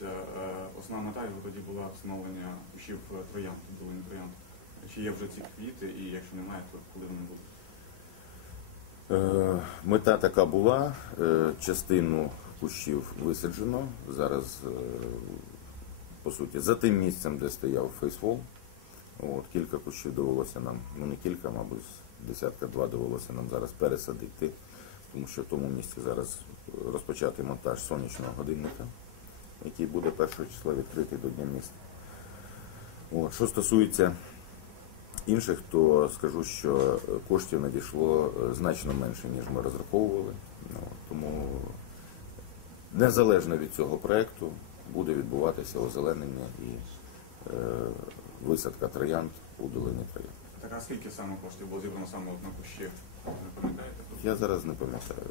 Дивіться, е, основна мета його тоді була встановлення кущів е, троянд, долини троянд. Чи є вже ці квіти, і якщо немає, то коли вони будуть? Е, Мета така була. Частину кущів висаджено. Зараз, по суті, за тим місцем, де стояв фейсвол. От, кілька кущів довелося нам, ну не кілька, мабуть, десятка-два довелося нам зараз пересадити, тому що в тому місці зараз розпочати монтаж сонячного годинника, який буде 1 числа відкритий до Дня міста. От, що стосується інших, то скажу, що коштів надійшло е, значно менше, ніж ми розраховували. Ну, тому незалежно від цього проєкту буде відбуватися озеленення і е, висадка троянд у долині троянд. Так, а скільки саме коштів було зібрано саме на кущі? Не пам'ятаєте? Я зараз не пам'ятаю.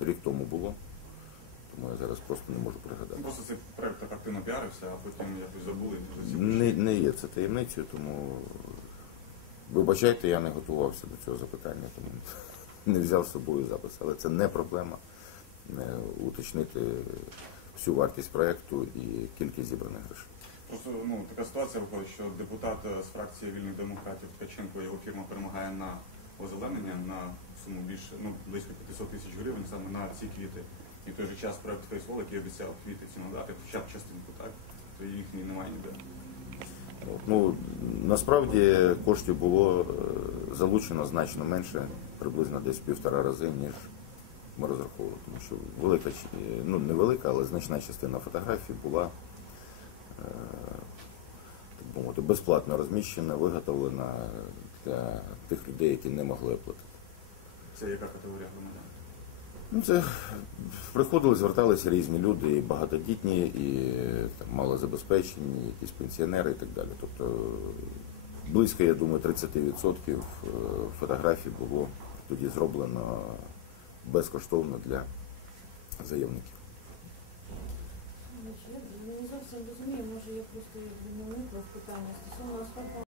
Рік тому було, тому я зараз просто не можу пригадати. Ну, Просто цей проект так активно піарився, а потім якось забули. Не, не є це таємницею, тому вибачайте, я не готувався до цього запитання, тому не взяв з собою запис. Але це не проблема не уточнити всю вартість проєкту і кількість зібраних грошей. Просто ну, така ситуація виходить, що депутат е, з фракції вільних демократів Ткаченко, його фірма перемагає на озеленення на суму більше, ну, близько 500 тисяч гривень саме на ці квіти. І в той же час проект Фейсвол, який обіцяв квіти ці надати, хоча б частинку, так? То їхньої немає ніде. Ну, насправді коштів було е, залучено значно менше, приблизно десь півтора рази, ніж ми розраховували. Тому що велика, е, ну не велика, але значна частина фотографій була е, так би мовити, безплатно розміщена, виготовлена для тих людей, які не могли оплатити. Це яка категорія громадян? Ну, це приходили, зверталися різні люди, і багатодітні, і там, малозабезпечені, якісь пенсіонери і так далі. Тобто близько, я думаю, 30% е, фотографій було тоді зроблено безкоштовно для заявників. Я не зовсім розумію, може я просто не вникла в питання стосовно.